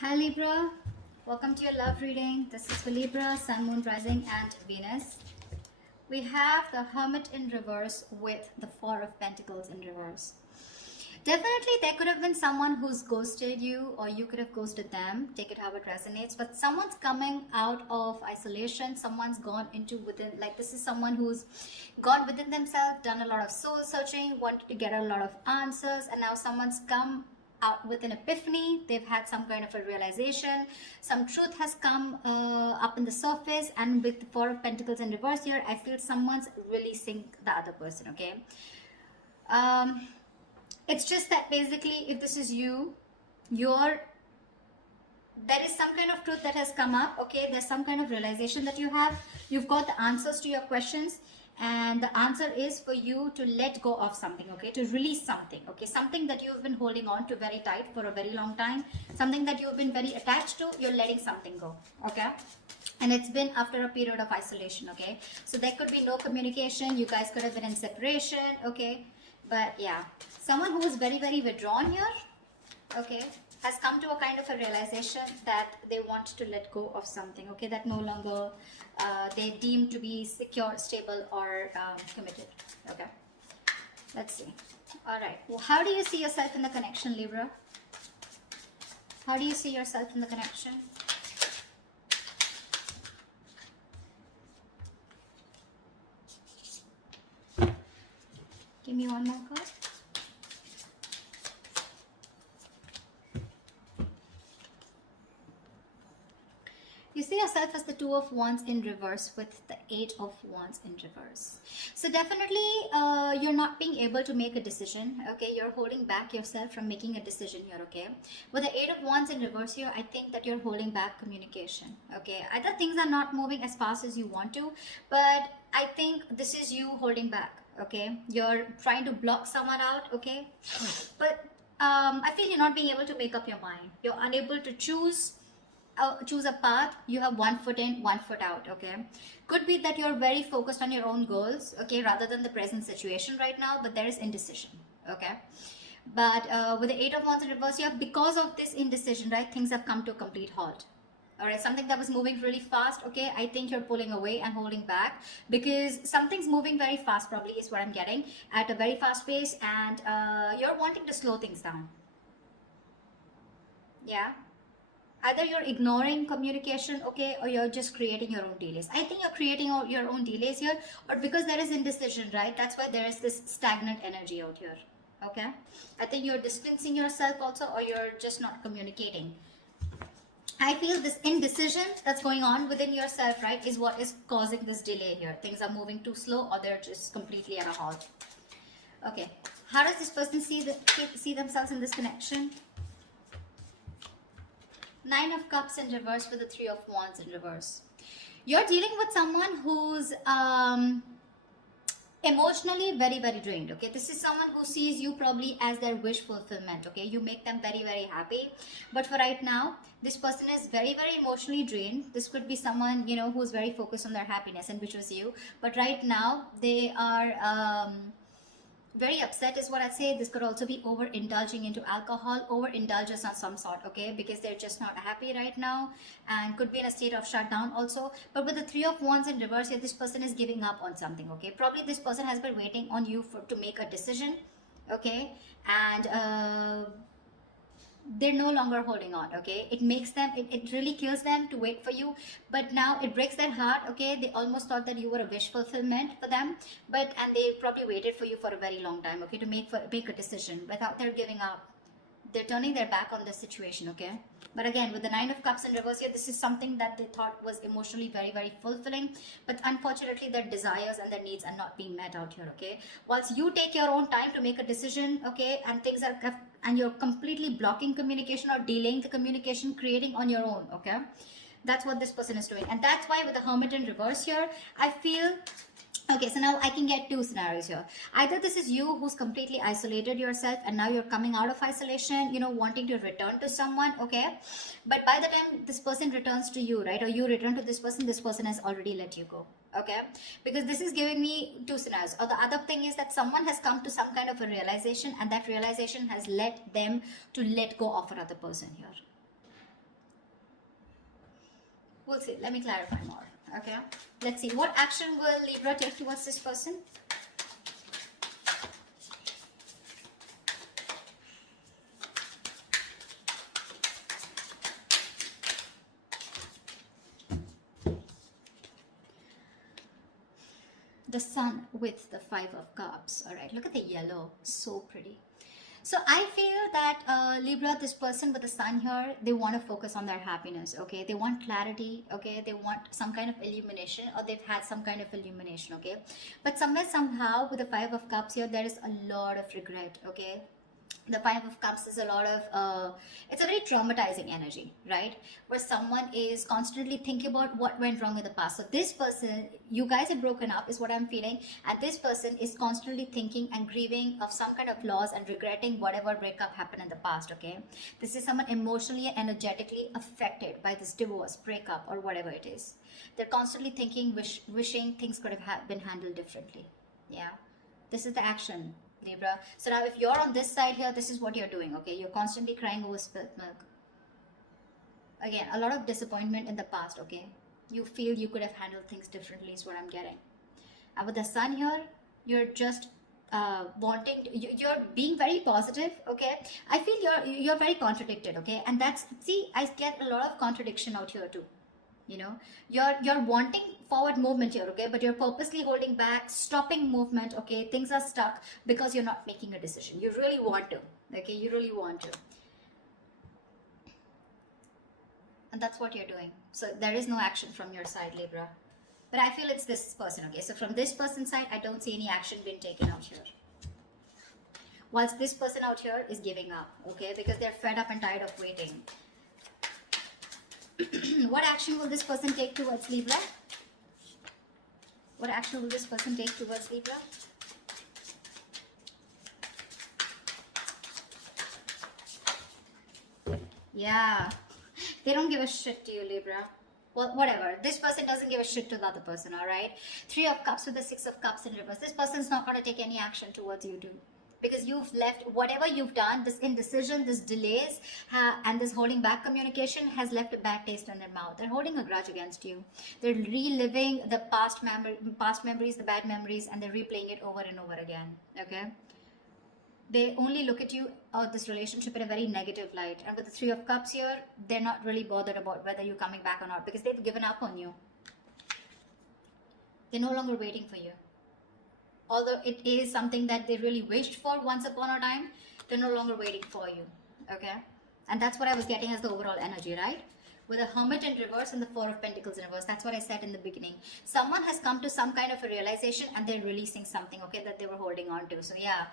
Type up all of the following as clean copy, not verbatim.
Hi Libra, welcome to your love reading. This is for Libra, Sun, Moon, Rising, and Venus. We have the Hermit in reverse with the Four of Pentacles in reverse. Definitely, there could have been someone who's ghosted you, or you could have ghosted them. Take it how it resonates. But someone's coming out of isolation. Someone's gone into within, like this is someone who's gone within themselves, done a lot of soul searching, wanted to get a lot of answers, and now someone's come out with an epiphany. They've had some kind of a realization. Some truth has come up in the surface, and with the Four of Pentacles in reverse here, I feel someone's releasing the other person. Okay. It's just that basically, if this is you, there is some kind of truth that has come up. Okay, there's some kind of realization that you've got the answers to your questions, and the answer is for you to let go of something. Okay, to release something. Okay, something that you've been holding on to very tight for a very long time, something that you've been very attached to, you're letting something go. Okay, and it's been after a period of isolation. Okay, so there could be no communication. You guys could have been in separation. Okay, but yeah, someone who is very, very withdrawn here, okay, has come to a kind of a realization that they want to let go of something. Okay, that no longer they deem to be secure, stable, or committed. Okay, let's see. All right, well, how do you see yourself in the connection, Libra? How do you see yourself in the connection? Give me one more card. You see yourself as the Two of Wands in reverse with the Eight of Wands in reverse. So definitely you're not being able to make a decision. Okay, you're holding back yourself from making a decision here. Okay, with the Eight of Wands in reverse here, I think that you're holding back communication. Okay, either things are not moving as fast as you want to, but I think this is you holding back. Okay, you're trying to block someone out. Okay, but I feel you're not being able to make up your mind. You're unable to choose a path. You have one foot in, one foot out. Okay, could be that you're very focused on your own goals, okay, rather than the present situation right now, but there is indecision. Okay, but with the Eight of Wands in reverse here, because of this indecision, right, things have come to a complete halt. All right, something that was moving really fast, okay, I think you're pulling away and holding back because something's moving very fast, probably is what I'm getting, at a very fast pace, and you're wanting to slow things down. Yeah, either you're ignoring communication, okay, or you're just creating your own delays. I think you're creating your own delays here, or because there is indecision, right, that's why there is this stagnant energy out here. Okay, I think you're distancing yourself also, or you're just not communicating. I feel this indecision that's going on within yourself, right, is what is causing this delay here. Things are moving too slow, or they're just completely at a halt. Okay, how does this person see themselves in this connection? Nine of Cups in reverse with the Three of Wands in reverse. You're dealing with someone who's emotionally very, very drained. Okay, this is someone who sees you probably as their wish fulfillment. Okay, you make them very, very happy, but for right now, this person is very, very emotionally drained. This could be someone, you know, who's very focused on their happiness, and which was you, but right now they are very upset is what I'd say. This could also be overindulging into alcohol, overindulgence on some sort, okay, because they're just not happy right now, and could be in a state of shutdown also. But with the Three of Wands in reverse here, this person is giving up on something. Okay, probably this person has been waiting on you to make a decision. Okay, and they're no longer holding on. Okay, it makes them, it really kills them to wait for you, but now it breaks their heart. Okay, they almost thought that you were a wish fulfillment for them, and they probably waited for you for a very long time, okay, to make a decision. Without, they're giving up, they're turning their back on the situation. Okay, but again, with the Nine of Cups in reverse here, this is something that they thought was emotionally very, very fulfilling, but unfortunately their desires and their needs are not being met out here. Okay, once you take your own time to make a decision, okay, and you're completely blocking communication or delaying the communication, creating on your own. Okay, that's what this person is doing, and that's why with the Hermit in reverse here, I feel. Okay, so now I can get two scenarios here. Either this is you who's completely isolated yourself, and now you're coming out of isolation, you know, wanting to return to someone, okay? But by the time this person returns to you, right, or you return to this person has already let you go, okay? Because this is giving me two scenarios. Or the other thing is that someone has come to some kind of a realization, and that realization has led them to let go of another person here. We'll see. Let me clarify more. Okay. Let's see. What action will Libra take towards this person? The Sun with the Five of Cups. All right. Look at the yellow. So pretty. So I feel that Libra, this person with the Sun here, they want to focus on their happiness. Okay, they want clarity. Okay, they want some kind of illumination, or they've had some kind of illumination. Okay, but somewhere somehow with the Five of Cups here, there is a lot of regret. Okay, the Five of Cups is a lot of it's a very traumatizing energy, right, where someone is constantly thinking about what went wrong in the past. So this person, you guys are broken up is what I'm feeling, and this person is constantly thinking and grieving of some kind of loss and regretting whatever breakup happened in the past. Okay, this is someone emotionally and energetically affected by this divorce, breakup, or whatever it is. They're constantly thinking, wishing things could have been handled differently. Yeah, this is the action, Libra. So now if you're on this side here, this is what you're doing. Okay, you're constantly crying over spilt milk. Again, a lot of disappointment in the past. Okay, you feel you could have handled things differently is what I'm getting. And with the Sun here, you're just wanting to, you're being very positive. Okay, I feel you're very contradicted. Okay, and that's, see, I get a lot of contradiction out here too. You know, you're wanting forward movement here. Okay, but you're purposely holding back, stopping movement. Okay, things are stuck because you're not making a decision. You really want to. Okay, you really want to, and that's what you're doing. So there is no action from your side, Libra, but I feel it's this person. Okay, so from this person's side, I don't see any action being taken out here, whilst this person out here is giving up. Okay, because they're fed up and tired of waiting. What action will this person take towards Libra? What action will this person take towards Libra? Yeah, they don't give a shit to you, Libra. Well, whatever. This person doesn't give a shit to the other person, all right? Three of Cups with the Six of Cups in reverse. This person's not going to take any action towards you too. Because you've left, whatever you've done, this indecision, this delays, and this holding back communication has left a bad taste in their mouth. They're holding a grudge against you. They're reliving the past memories, the bad memories, and they're replaying it over and over again. Okay? They only look at you or this relationship in a very negative light. And with the Three of Cups here, they're not really bothered about whether you're coming back or not, because they've given up on you. They're no longer waiting for you. Although it is something that they really wished for once upon a time, they're no longer waiting for you. Okay, and that's what I was getting as the overall energy, right? With a Hermit in reverse and the Four of Pentacles in reverse. That's what I said in the beginning. Someone has come to some kind of a realization and they're releasing something, okay, that they were holding on to. So yeah,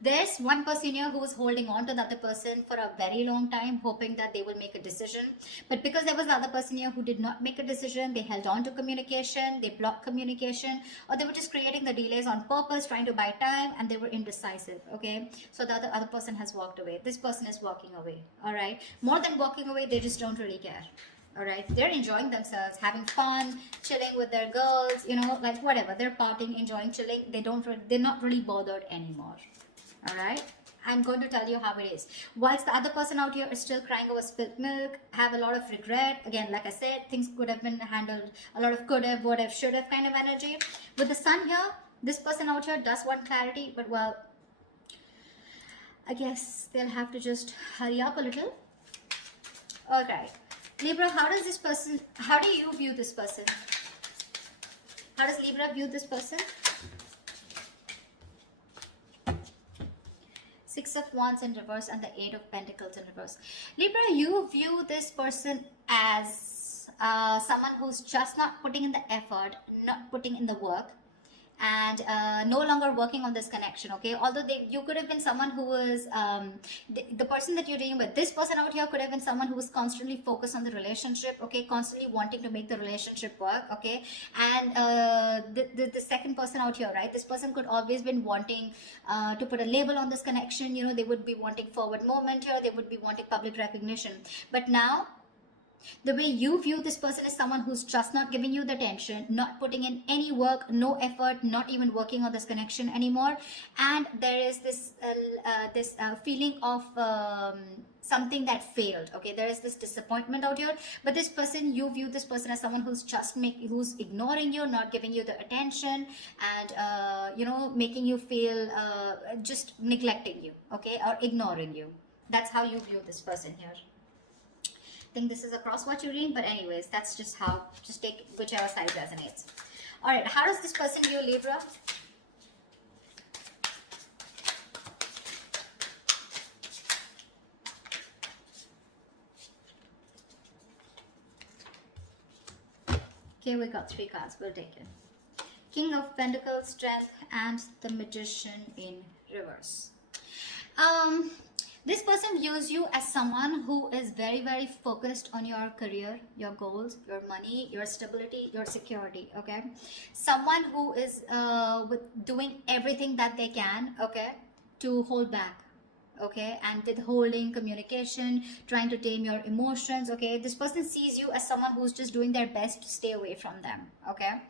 there's one person here who was holding on to the other person for a very long time, hoping that they will make a decision. But because there was the other person here who did not make a decision, they held on to communication, they blocked communication, or they were just creating the delays on purpose, trying to buy time, and they were indecisive. Okay, so the other person has walked away. This person is walking away. All right, more than walking away, they just don't really care. All right, they're enjoying themselves, having fun, chilling with their girls, you know, like whatever. They're partying, enjoying, chilling. They're not really bothered anymore. All right, I'm going to tell you how it is. Whilst the other person out here is still crying over spilt milk, have a lot of regret. Again, like I said, things could have been handled. A lot of could have, would have, should have kind of energy. With the Sun here, this person out here does want clarity, but well, I guess they'll have to just hurry up a little. All right, Libra, how do you view this person? How does Libra view this person? Six of Wands in reverse and the Eight of Pentacles in reverse. Libra, you view this person as someone who's just not putting in the effort, not putting in the work, and no longer working on this connection. Okay, although you could have been someone who was the person that you're dealing with. This person out here could have been someone who was constantly focused on the relationship. Okay, constantly wanting to make the relationship work. Okay, and the second person out here, right, this person could always been wanting to put a label on this connection. You know, they would be wanting forward movement here, they would be wanting public recognition. But now the way you view this person is someone who's just not giving you the attention, not putting in any work, no effort, not even working on this connection anymore. And there is this feeling of something that failed. Okay, there is this disappointment out here, but this person, you view this person as someone who's just who's ignoring you, not giving you the attention, and you know, making you feel just neglecting you, okay, or ignoring you. That's how you view this person here. I think this is across what you're reading, but anyways, that's just how, just take whichever side resonates. All right, how does this person view Libra? Okay, we got 3 cards. We'll take it. King of Pentacles, Strength, and the Magician in reverse. This person views you as someone who is very, very focused on your career, your goals, your money, your stability, your security, okay? Someone who is doing everything that they can, okay, to hold back, okay, and withholding communication, trying to tame your emotions, okay? This person sees you as someone who's just doing their best to stay away from them, okay?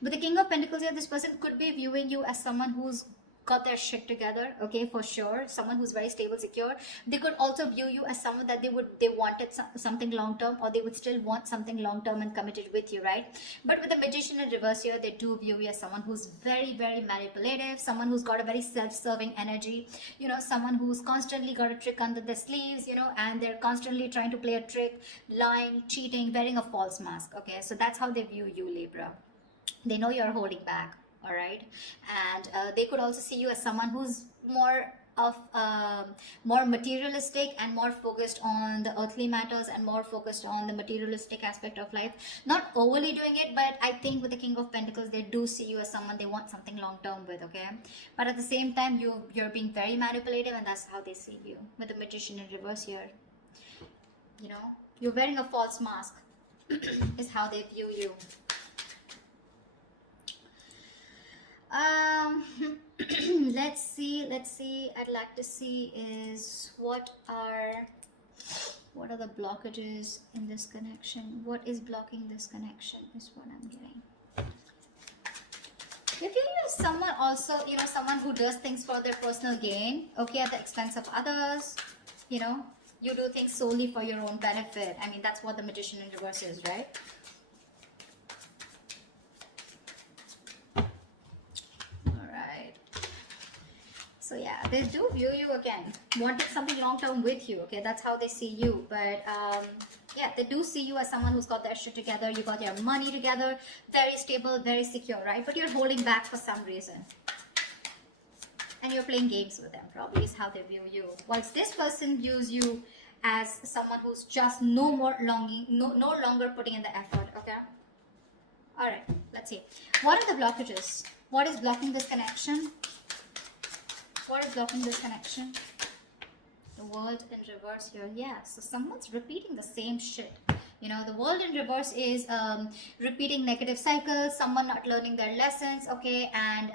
But the King of Pentacles here, this person could be viewing you as someone who's got their shit together, okay, for sure. Someone who's very stable, secure. They could also view you as someone that they wanted something long term, or they would still want something long term and committed with you, right? But with the Magician in reverse here, they do view you as someone who's very, very manipulative, someone who's got a very self-serving energy, you know, someone who's constantly got a trick under their sleeves, you know, and they're constantly trying to play a trick, lying, cheating, wearing a false mask, okay? So that's how they view you, Libra. They know you're holding back, all right? And they could also see you as someone who's more of more materialistic and more focused on the earthly matters and more focused on the materialistic aspect of life. Not overly doing it, but I think with the King of Pentacles, they do see you as someone they want something long term with, okay? But at the same time, you're being very manipulative, and that's how they see you. With the Magician in reverse here, you know, you're wearing a false mask is how they view you. Let's see, I'd like to see is what are the blockages in this connection. What is blocking this connection is what I'm getting. If you use someone also, you know, someone who does things for their personal gain, okay, at the expense of others, you know, you do things solely for your own benefit. I mean, that's what the Magician in reverse is, right? So yeah, they do view you again, wanting something long-term with you, okay? That's how they see you. But yeah, they do see you as someone who's got their shit together, you got your money together, very stable, very secure, right? But you're holding back for some reason. And you're playing games with them, probably is how they view you. Whilst this person views you as someone who's just no longer putting in the effort, okay? Alright, let's see. What are the blockages? What is blocking this connection? What is blocking this connection? The World in reverse here. Yeah, so someone's repeating the same shit. You know, the World in reverse is repeating negative cycles, someone not learning their lessons, okay, and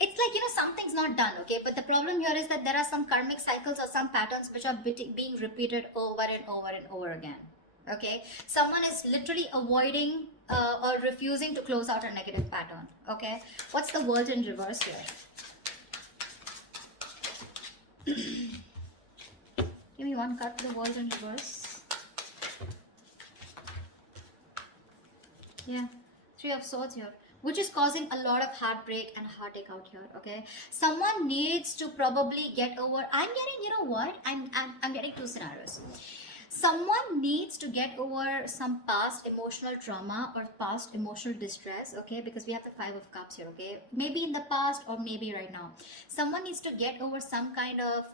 it's like, you know, something's not done, okay, but the problem here is that there are some karmic cycles or some patterns which are being repeated over and over and over again, okay? Someone is literally avoiding or refusing to close out a negative pattern, okay? What's the World in reverse here? Give me one card for the World in reverse. Yeah, 3 of Swords here, which is causing a lot of heartbreak and heartache out here, okay? Someone needs to probably get over, I'm getting, you know what, I'm getting 2 scenarios. Someone needs to get over some past emotional trauma or past emotional distress, okay? Because we have the 5 of Cups here, okay? Maybe in the past or maybe right now. Someone needs to get over some kind of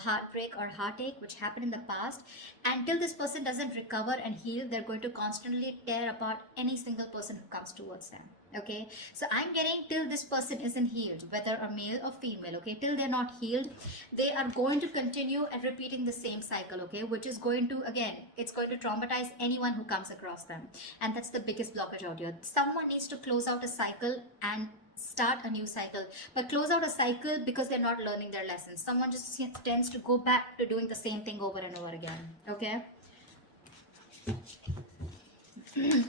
heartbreak or heartache which happened in the past. Until this person doesn't recover and heal, they're going to constantly tear apart any single person who comes towards them, okay? So I'm getting till this person isn't healed, whether a male or female, okay? Till they're not healed, they are going to continue and repeating the same cycle, okay? Which is going to, again, it's going to traumatize anyone who comes across them. And that's the biggest blockage out here. Someone needs to close out a cycle and start a new cycle. But close out a cycle because they're not learning their lessons. Someone just tends to go back to doing the same thing over and over again, okay?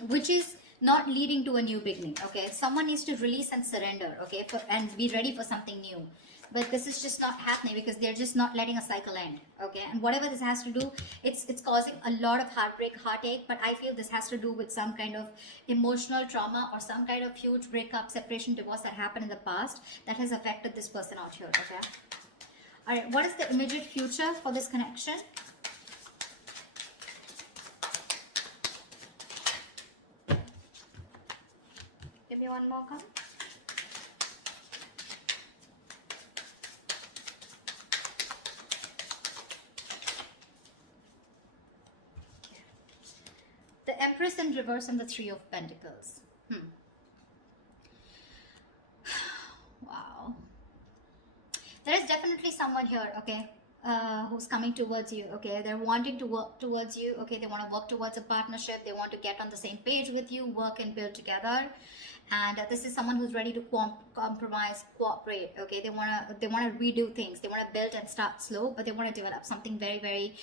Which is not leading to a new beginning. Okay, someone needs to release and surrender, okay, and be ready for something new. But this is just not happening because they're just not letting a cycle end. Okay, and whatever this has to do, it's causing a lot of heartbreak, heartache. But I feel this has to do with some kind of emotional trauma or some kind of huge breakup, separation, divorce that happened in the past that has affected this person out here. Okay, all right, what is the immediate future for this connection? Give me one more card. The Empress in reverse and the Three of Pentacles. Wow. There is definitely someone here, okay, who's coming towards you, okay. They're wanting to work towards you, okay. They want to work towards a partnership. They want to get on the same page with you, work and build together. And this is someone who's ready to compromise, cooperate, okay. They want to redo things. They want to build and start slow, but they want to develop something very, very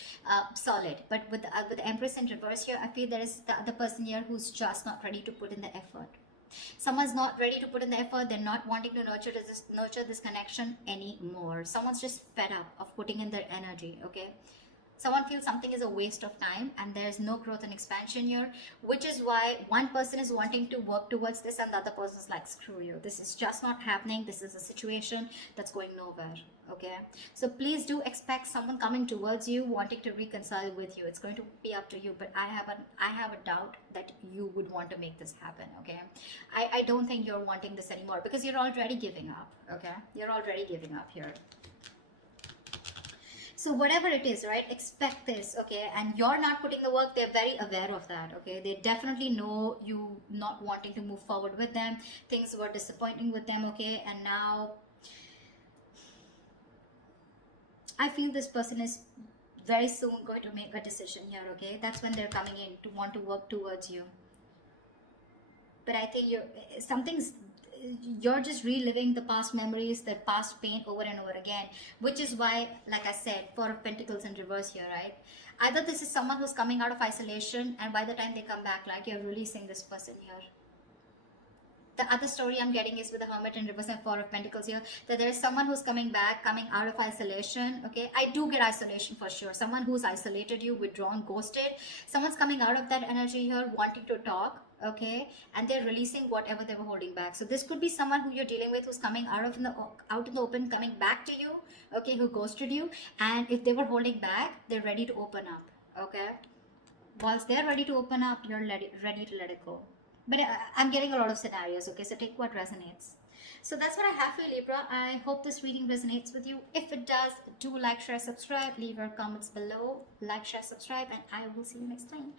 solid. But with the Empress in reverse here, I feel there is the other person here who's just not ready to put in the effort. Someone's not ready to put in the effort. They're not wanting to nurture this connection anymore. Someone's just fed up of putting in their energy, okay. Someone feels something is a waste of time and there's no growth and expansion here, which is why one person is wanting to work towards this and the other person is like, screw you, this is just not happening. This is a situation that's going nowhere, okay. So please do expect someone coming towards you wanting to reconcile with you. It's going to be up to you, but I have a doubt that you would want to make this happen, okay. I don't think you're wanting this anymore because you're already giving up, okay. You're already giving up here. So whatever it is, right, expect this, okay. And you're not putting the work. They're very aware of that, okay. They definitely know you not wanting to move forward with them. Things were disappointing with them, okay. And now I feel this person is very soon going to make a decision here, okay. That's when they're coming in to want to work towards you. But I think you're just reliving the past memories, the past pain over and over again, which is why, like I said, Four of Pentacles in reverse here, right? Either this is someone who's coming out of isolation and by the time they come back, like, you're releasing this person here. The other story I'm getting is with the Hermit in reverse and Four of Pentacles here, that there is someone who's coming back, coming out of isolation, okay. I do get isolation for sure. Someone who's isolated you, withdrawn, ghosted. Someone's coming out of that energy here, wanting to talk, okay, and they're releasing whatever they were holding back. So this could be someone who you're dealing with who's coming out in the open, coming back to you, okay, who ghosted you. And if they were holding back, they're ready to open up, okay. Once they're ready to open up, you're ready to let it go. But I'm getting a lot of scenarios, okay, so take what resonates. So that's what I have for you, Libra. I hope this reading resonates with you. If it does, do like, share, subscribe, leave your comments below. Like, share, subscribe, and I will see you next time.